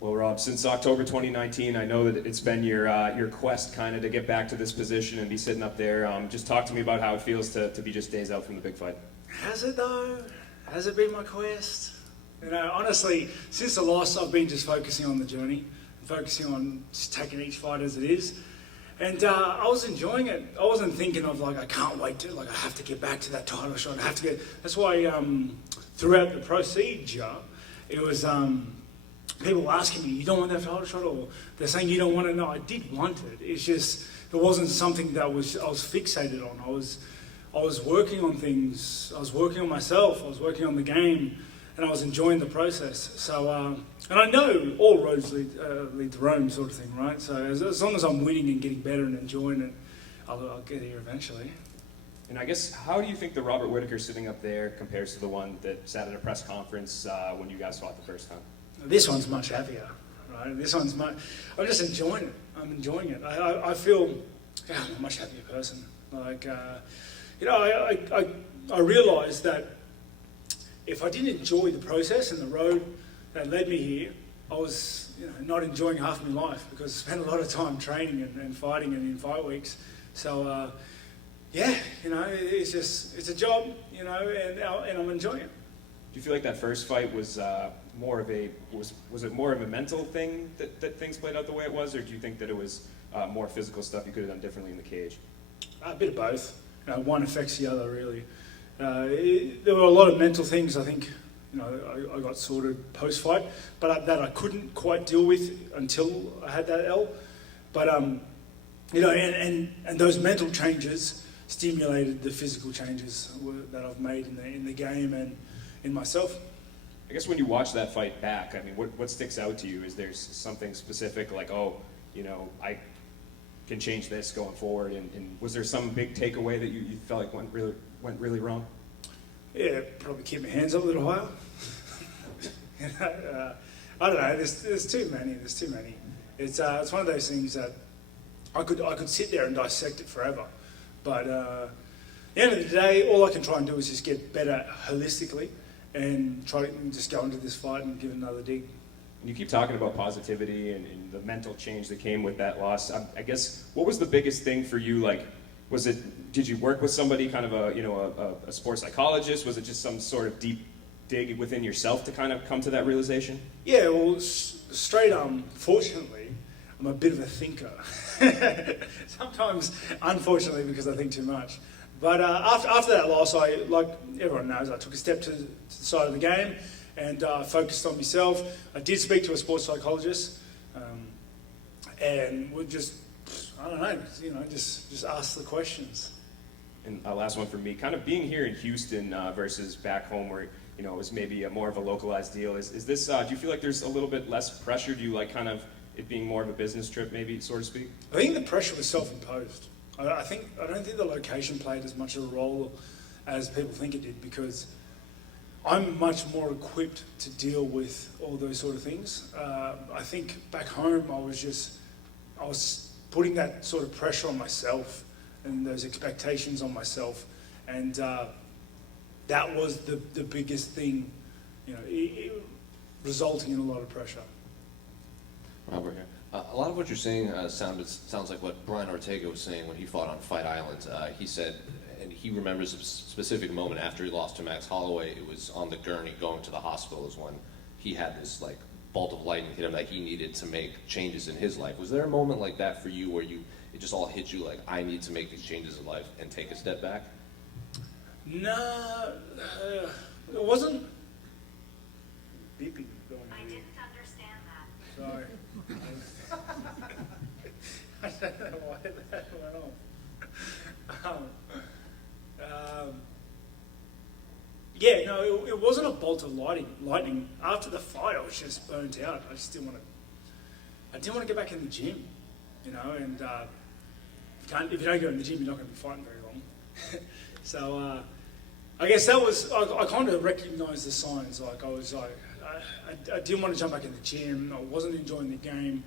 Well, Rob, since October 2019, I know that it's been your quest kind of to get back to this position and be sitting up there. Just talk to me about how it feels to be just days out from the big fight. Has it though? Has it been my quest? You know, honestly, since the loss, I've been just focusing on the journey, focusing on just taking each fight as it is. And I was enjoying it. I wasn't thinking of like, I can't wait to, like, I have to get back to that title shot. I have to get, that's why throughout the procedure, it was, people were asking me, you don't want that title shot? Or they're saying you don't want it. No, I did want it. It's just, it wasn't something that I was fixated on. I was working on things. I was working on myself. I was working on the game, and I was enjoying the process. So, and I know all roads lead to Rome, sort of thing, right? So as long as I'm winning and getting better and enjoying it, I'll get here eventually. And I guess, how do you think the Robert Whittaker sitting up there compares to the one that sat at a press conference when you guys fought the first time? This one's much happier, right? This one's much. I'm just enjoying it. I'm enjoying it. I feel, yeah, I'm a much happier person. Like, you know, I realised that if I didn't enjoy the process and the road that led me here, I was, you know, not enjoying half my life because I spent a lot of time training and fighting and in fight weeks. So, yeah, you know, it's a job, you know, and I'm enjoying it. Do you feel like that first fight was more of a was it more of a mental thing that things played out the way it was, or do you think that it was more physical stuff you could have done differently in the cage? A bit of both. You know, one affects the other, really. There were a lot of mental things, I think, you know, I got sorted post-fight, but that I couldn't quite deal with until I had that L. But, you know, and those mental changes stimulated the physical changes that I've made in the game and in myself. I guess when you watch that fight back, I mean, what sticks out to you? Is there something specific like, oh, you know, I can change this going forward? And was there some big takeaway that you felt like went really wrong? Yeah, probably keep my hands up a little higher. You know, I don't know. There's too many. There's too many. It's one of those things that I could sit there and dissect it forever, but at the end of the day, all I can try and do is just get better holistically and try to just go into this fight and give it another dig. You keep talking about positivity and the mental change that came with that loss. I guess, what was the biggest thing for you? Like, did you work with somebody, kind of a sports psychologist? Was it just some sort of deep dig within yourself to kind of come to that realization? Yeah, well, straight fortunately, I'm a bit of a thinker. Sometimes, unfortunately, because I think too much. But after that loss, like everyone knows, I took a step to the side of the game and focused on myself. I did speak to a sports psychologist, and we just, I don't know, you know, just ask the questions. And last one for me, kind of being here in Houston versus back home where, you know, it was maybe more of a localized deal. Is this, do you feel like there's a little bit less pressure? Do you like kind of it being more of a business trip, maybe, so to speak? I think the pressure was self-imposed. I don't think the location played as much of a role as people think it did, because I'm much more equipped to deal with all those sort of things. I think back home I was putting that sort of pressure on myself and those expectations on myself, and that was the biggest thing, you know, it resulting in a lot of pressure. Robert here. A lot of what you're saying sounds like what Brian Ortega was saying when he fought on Fight Island. He said, and he remembers a specific moment after he lost to Max Holloway. It was on the gurney going to the hospital is when he had this like bolt of lightning hit him that he needed to make changes in his life. Was there a moment like that for you where it just all hit you like, I need to make these changes in life and take a step back? No, it wasn't. Beeping going on. I didn't understand that. Sorry. I don't know why that went on. Yeah, no, it wasn't a bolt of lightning. After the fight, I was just burnt out. I just didn't want to get back in the gym, you know. And if you don't go in the gym, you're not going to be fighting very long. So I guess that was. I kind of recognised the signs. Like I didn't want to jump back in the gym. I wasn't enjoying the game,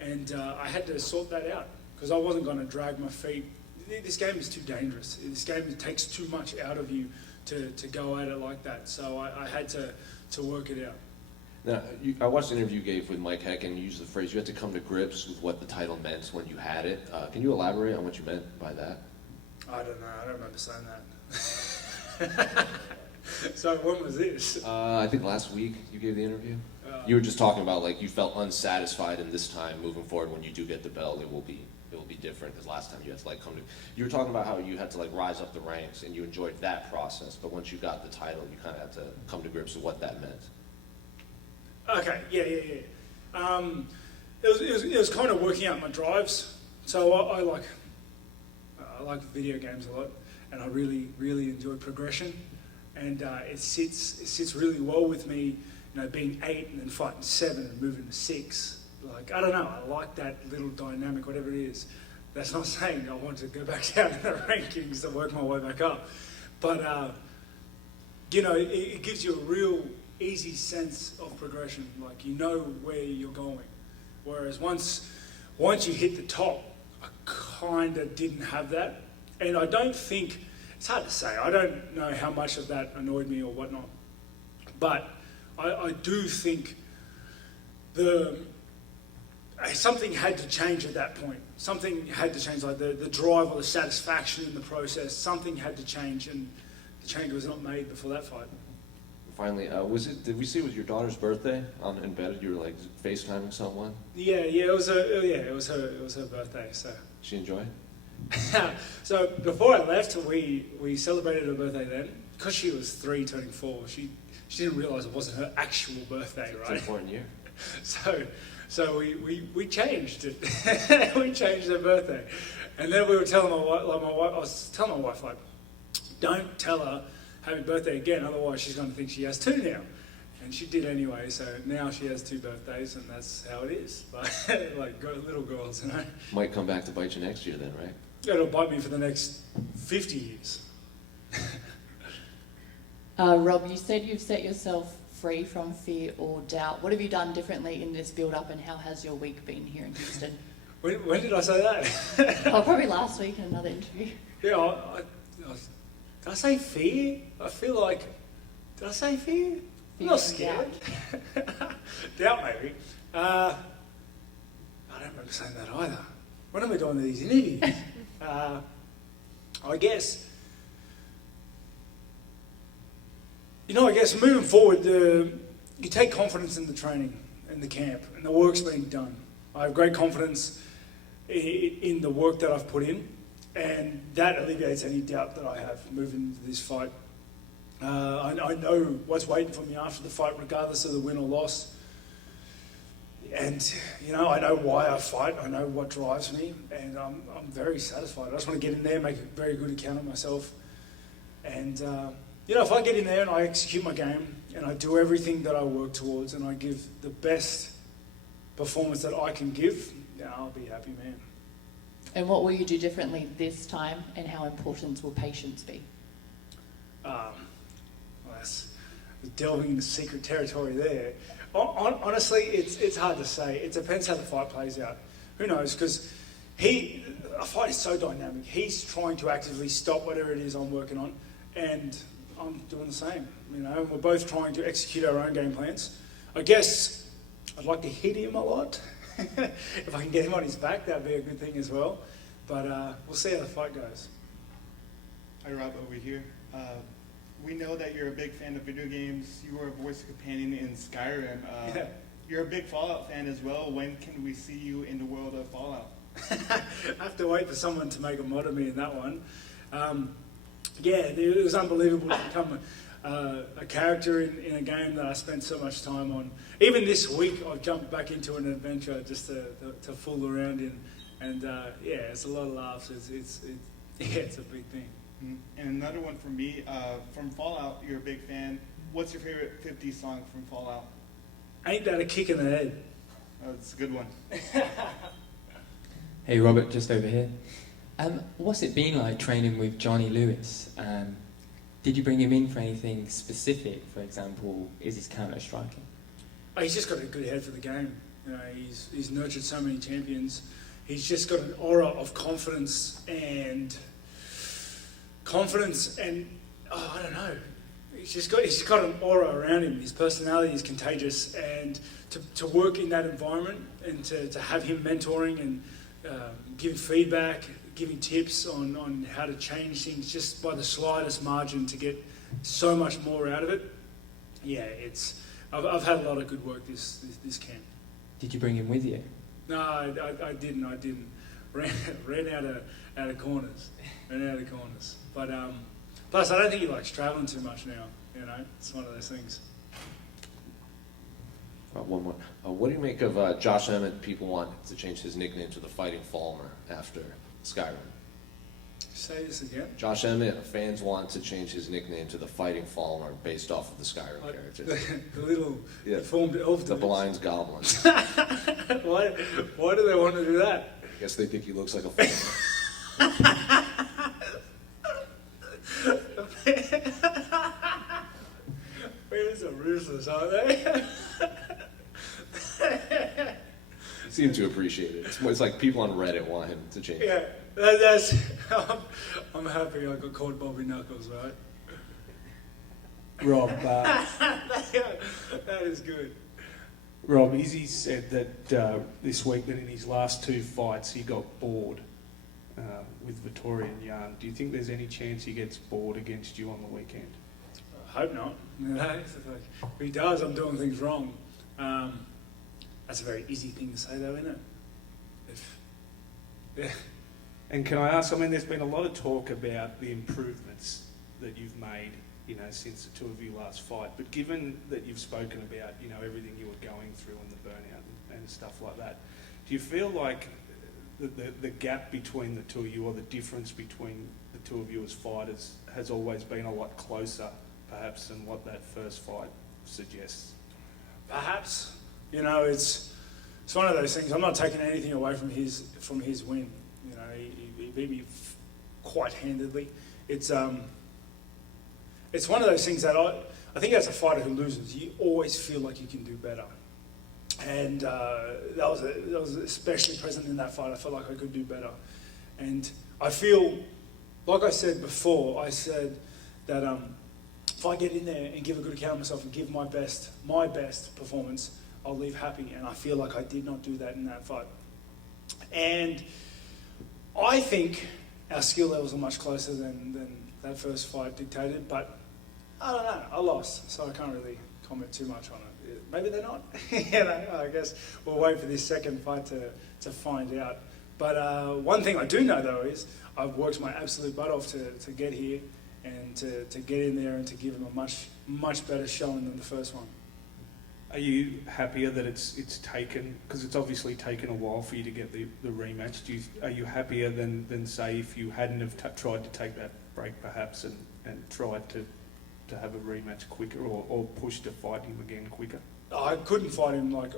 and I had to sort that out because I wasn't going to drag my feet. This game is too dangerous. This game takes too much out of you to go at it like that. So I had to work it out. Now, I watched the interview you gave with Mike Heck, and you used the phrase you had to come to grips with what the title meant when you had it. Can you elaborate on what you meant by that? I don't know. I don't remember saying that. So when was this? I think last week you gave the interview. You were just talking about like you felt unsatisfied, and this time moving forward, when you do get the belt, it will be different. Because last time you had to like come to. You were talking about how you had to like rise up the ranks, and you enjoyed that process. But once you got the title, you kind of had to come to grips with what that meant. Okay, yeah. It was kind of working out my drives. So I like video games a lot, and I really enjoy progression, and it sits really well with me. You know, being 8 and then fighting 7 and moving to 6. Like, I don't know, I like that little dynamic, whatever it is. That's not saying I want to go back down in the rankings to work my way back up, but you know, it gives you a real easy sense of progression. Like, you know where you're going. Whereas once you hit the top, I kind of didn't have that. And I don't think, it's hard to say, I don't know how much of that annoyed me or whatnot. But I do think something had to change at that point. Something had to change, like the drive or the satisfaction in the process. Something had to change, and the change was not made before that fight. Finally, did we see it was your daughter's birthday on Embedded? You were like FaceTiming someone? Yeah, it was her birthday, so. She enjoyed? So before I left, we celebrated her birthday then. Because she was 3 turning 4, she didn't realise it wasn't her actual birthday, right? It's an important year. So we changed it. We changed her birthday. And then we were telling I was telling my wife, like, don't tell her happy birthday again, otherwise she's going to think she has 2 now. And she did anyway, so now she has 2 birthdays, and that's how it is. But like little girls, you know. Might come back to bite you next year then, right? It'll bite me for the next 50 years. Rob, you said you've set yourself free from fear or doubt. What have you done differently in this build-up, and how has your week been here in Houston? When did I say that? Oh, probably last week in another interview. Yeah, did I say fear? I feel like, did I say fear? I'm not scared. Doubt maybe. I don't remember saying that either. When am I doing these interviews? I guess, I guess moving forward, you take confidence in the training, in the camp, and the work's being done. I have great confidence in the work that I've put in, and that alleviates any doubt that I have moving into this fight. I know what's waiting for me after the fight, regardless of the win or loss. And, I know why I fight. I know what drives me, and I'm very satisfied. I just want to get in there, make a very good account of myself. And, if I get in there and I execute my game, and I do everything that I work towards, and I give the best performance that I can give, I'll be a happy man. And what will you do differently this time, and how important will patience be? That's delving into secret territory there. Honestly, it's hard to say. It depends how the fight plays out. Who knows? Because a fight is so dynamic. He's trying to actively stop whatever it is I'm working on, and I'm doing the same. And we're both trying to execute our own game plans. I guess I'd like to hit him a lot. If I can get him on his back, that'd be a good thing as well. But we'll see how the fight goes. Hi, Rob, over here. We know that you're a big fan of video games. You were a voice companion in Skyrim. Yeah. You're a big Fallout fan as well. When can we see you in the world of Fallout? I have to wait for someone to make a mod of me in that one. It was unbelievable to become a character in a game that I spent so much time on. Even this week, I've jumped back into an adventure just to fool around in, and it's a lot of laughs. It's a big thing. And another one from me, from Fallout, you're a big fan. What's your favorite 50s song from Fallout? Ain't that a kick in the head? Oh, it's a good one. Hey Robert, just over here. What's it been like training with Johnny Lewis? Did you bring him in for anything specific? For example, is his counter striking? He's just got a good head for the game. He's nurtured so many champions. He's just got an aura of confidence and I don't know. he's just got an aura around him. His personality is contagious, and to work in that environment and to have him mentoring and giving feedback, giving tips on how to change things just by the slightest margin to get so much more out of it. Yeah, I've had a lot of good work this camp. Did you bring him with you? No, I didn't. Ran out of corners. But plus, I don't think he likes traveling too much now. You know, it's one of those things. One more. What do you make of Josh Emmett? People want to change his nickname to the Fighting Falmer after Skyrim. Say this again. Josh Emmett, fans want to change his nickname to the Fighting Falmer based off of the Skyrim character. The little deformed elf. The Blind Goblin. Why do they want to do that? I guess they think he looks like a falmer. Fans are ruthless, aren't they? Seem to appreciate it. It's like people on Reddit want him to change. Yeah, that's. I'm happy I got called Bobby Knuckles, right? Rob, That is good. Rob, Izzy said that this week that in his last 2 fights he got bored with Victorian Yarn. Do you think there's any chance he gets bored against you on the weekend? I hope not. You know, if he does, I'm doing things wrong. That's a very easy thing to say, though, isn't it? Yeah. And can I ask, I mean, there's been a lot of talk about the improvements that you've made, you know, since the two of you last fight. But given that you've spoken about, you know, everything you were going through and the burnout and stuff like that, do you feel like the gap between the two of you, or the difference between the two of you as fighters, has always been a lot closer, perhaps, than what that first fight suggests? Perhaps. You know, it's one of those things. I'm not taking anything away from his win. You know, he beat me quite handedly. It's one of those things that I think as a fighter who loses, you always feel like you can do better. And that was especially present in that fight. I felt like I could do better. And I feel, like I said before, I said that if I get in there and give a good account of myself and give my best performance, I'll leave happy. And I feel like I did not do that in that fight. And I think our skill levels are much closer than that first fight dictated. But I don't know. I lost, so I can't really comment too much on it. Maybe they're not. You know, I guess we'll wait for this second fight to find out. But one thing I do know, though, is I've worked my absolute butt off to get here and to get in there and to give them a much better showing than the first one. Are you happier that it's taken, because it's obviously taken a while for you to get the rematch, are you happier than say if you hadn't have tried to take that break perhaps and tried to have a rematch quicker, or push to fight him again quicker? I couldn't fight him, I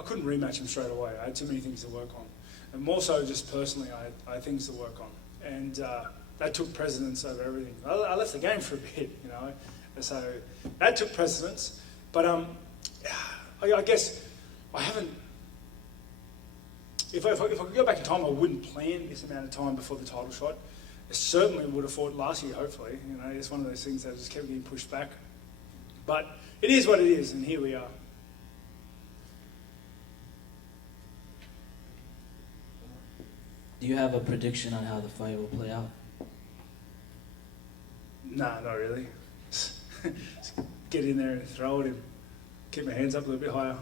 couldn't rematch him straight away. I had too many things to work on. And more so just personally, I had things to work on. And that took precedence over everything. I left the game for a bit, you know, so that took precedence. But I guess I haven't. If I could go back in time, I wouldn't plan this amount of time before the title shot. I certainly would have fought last year, hopefully. You know, it's one of those things that just kept getting pushed back. But it is what it is, and here we are. Do you have a prediction on how the fight will play out? Nah, not really. Just get in there and throw it and keep my hands up a little bit higher.